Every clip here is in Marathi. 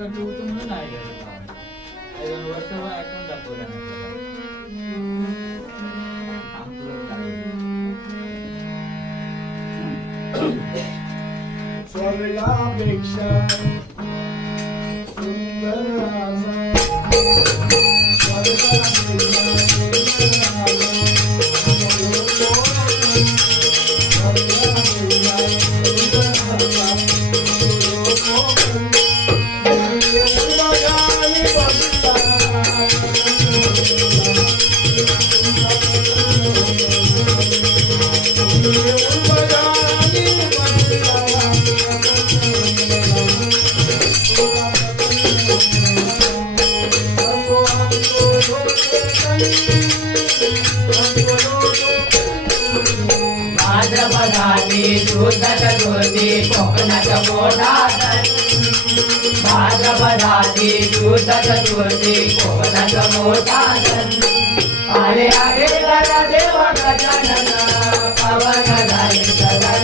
करतो म्हणून नाही गेलो. वर्षभर ऐकून दाखवलं नाही. स्वर्गापेक्षा सुंदर राजा कोकणाचा मोठा सण भाद्रपदाची शुद्ध चतुर्थी कोकणाचा मोठा सण आले आले गणा देव गजानन पावन झाले गगन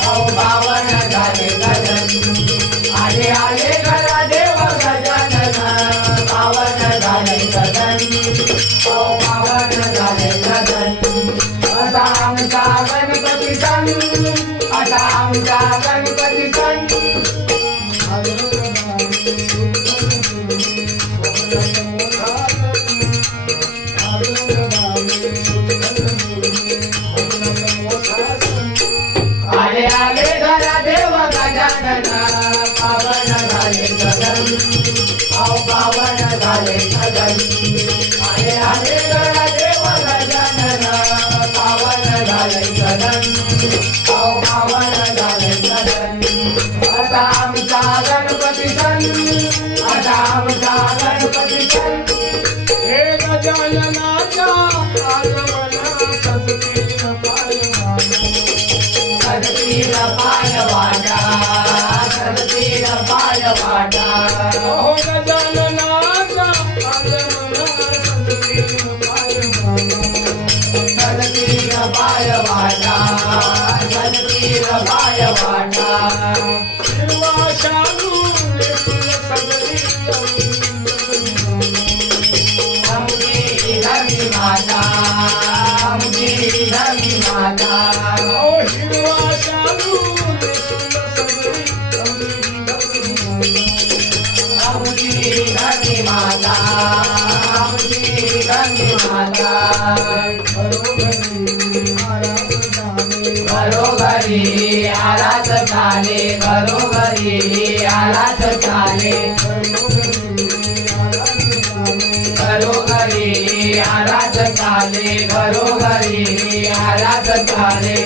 अहो पावन झाले गगन आले आले गणा देव गजानन पावन झाले गगन अहो पावन झाले गगन असा आमचा गणपती सण आता आमचा गणपती सण आले आले घरा देव गजानन पावन झाले गगन अहो पावन झाले गगन आले आले घरा देव गजानन पावन झाले गगन अहो पावन झाले गगन आता आमचा गणपती सण आता आमचा गणपती सण हे गजाननाच्या आगमनाचा सदतीन पाय वाटा सदतीन पाय वाटा हो गजाननाच्या सदतीन पाय वाटा सदतीन पाय वाटा हिरवा शालू नेसून सगळी आमची धनी माता आमची धनी माता ओ हिरवा शालू नेसून सगळी आमची धनी माता आमची धनी माता घरोघरी आरास झाले घरोघरी आरास झाले घरोघरी आरास झाले घरोघरी आरास झाले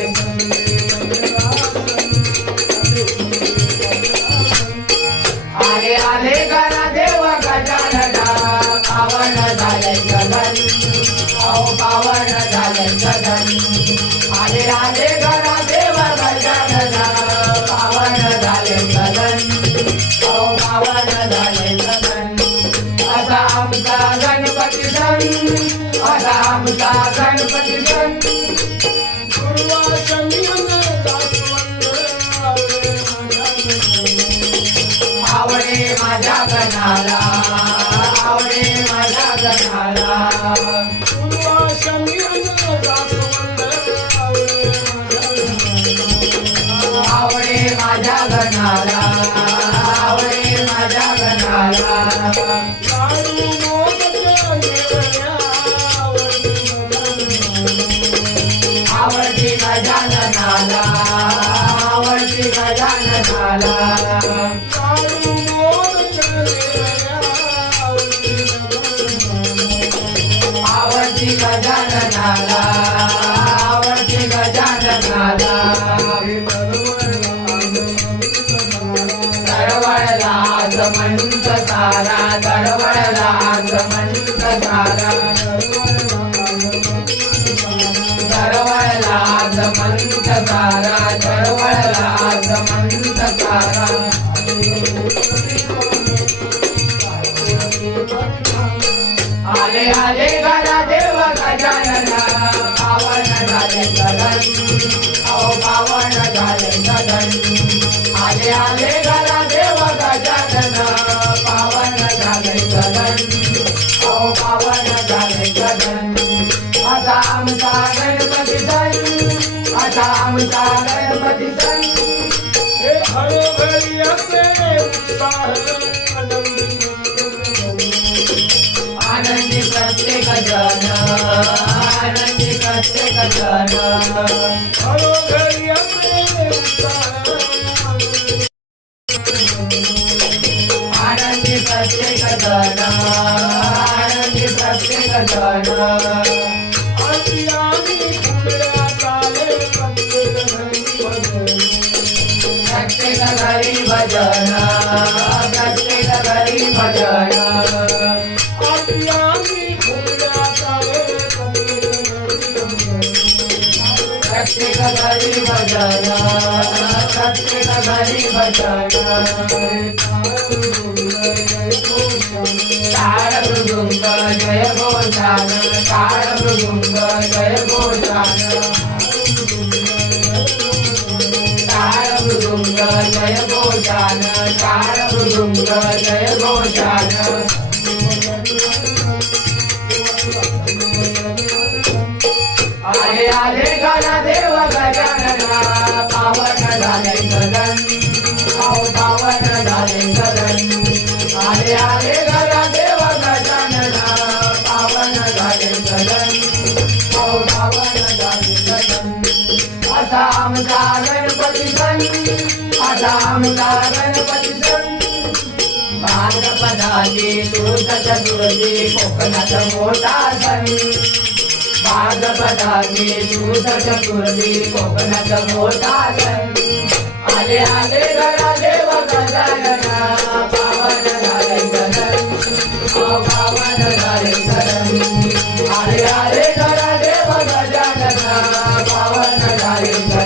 आले आले गणा देव गजानना पावन झाले गगन अहो पावन झाले गगन आले आले गणा देव गजानना पावन झाले गगन अहो पावन झाले गगन असा आमचा गणपती सण असा आमचा गणपती सण आवडे माझ्या गणाला आवडे माझ्या गणाला आवडे माझ्या गणाला आवडे माझ्या गणाला आवडती गजाननाला आवडती गजाननाला आवडती गजाननाला आवडती गजाननाला दरवळला समंत सारा दरवळला समंत सारा दरवळला समंत सारा दरवळला समंत सारा आले आले गणा देव गजानना पावन झाले गगन अहो पावन झाले गगन आले आले गणा देव गजानना घरोघरी असे उत्साह आनंदी प्रत्येक जन आनंदी प्रत्येक जन घरोघरी असे उत्साह आनंदी प्रत्येक जन आनंदी प्रत्येक जन अति आम्ही फुलल्या चाले प्रत्येक घरी भजन प्रत्येक घरी भजन प्रत्येक घरी भजन अति आम्ही फुलल्या चाले प्रत्येक घरी भजन प्रत्येक घरी भजन टाळ मृदुंग जय घोषान टाळ मृदुंग जय घोषान टाळ मृदुंग जय घोषान टाळ मृदुंग जय घोषान आले आले गणदेव गजानना पावन झाले गगन पावन झाले गगन आले आले गणदेव गजानना पावन झाले गगन पावन झाले गगन असा आमचा गणपती सण असा आमचा गणपती सण भाद्रपदाची तुळस चतुर्थी कोकणात मोठा सण भाद्रपदाची तुळस चतुर्थी कोकणात मोठा सण आले आले गणदेव गजानना पावन झाले गगन पावन झाले गगन आले आले गणदेव गजानना पावन झाले गगन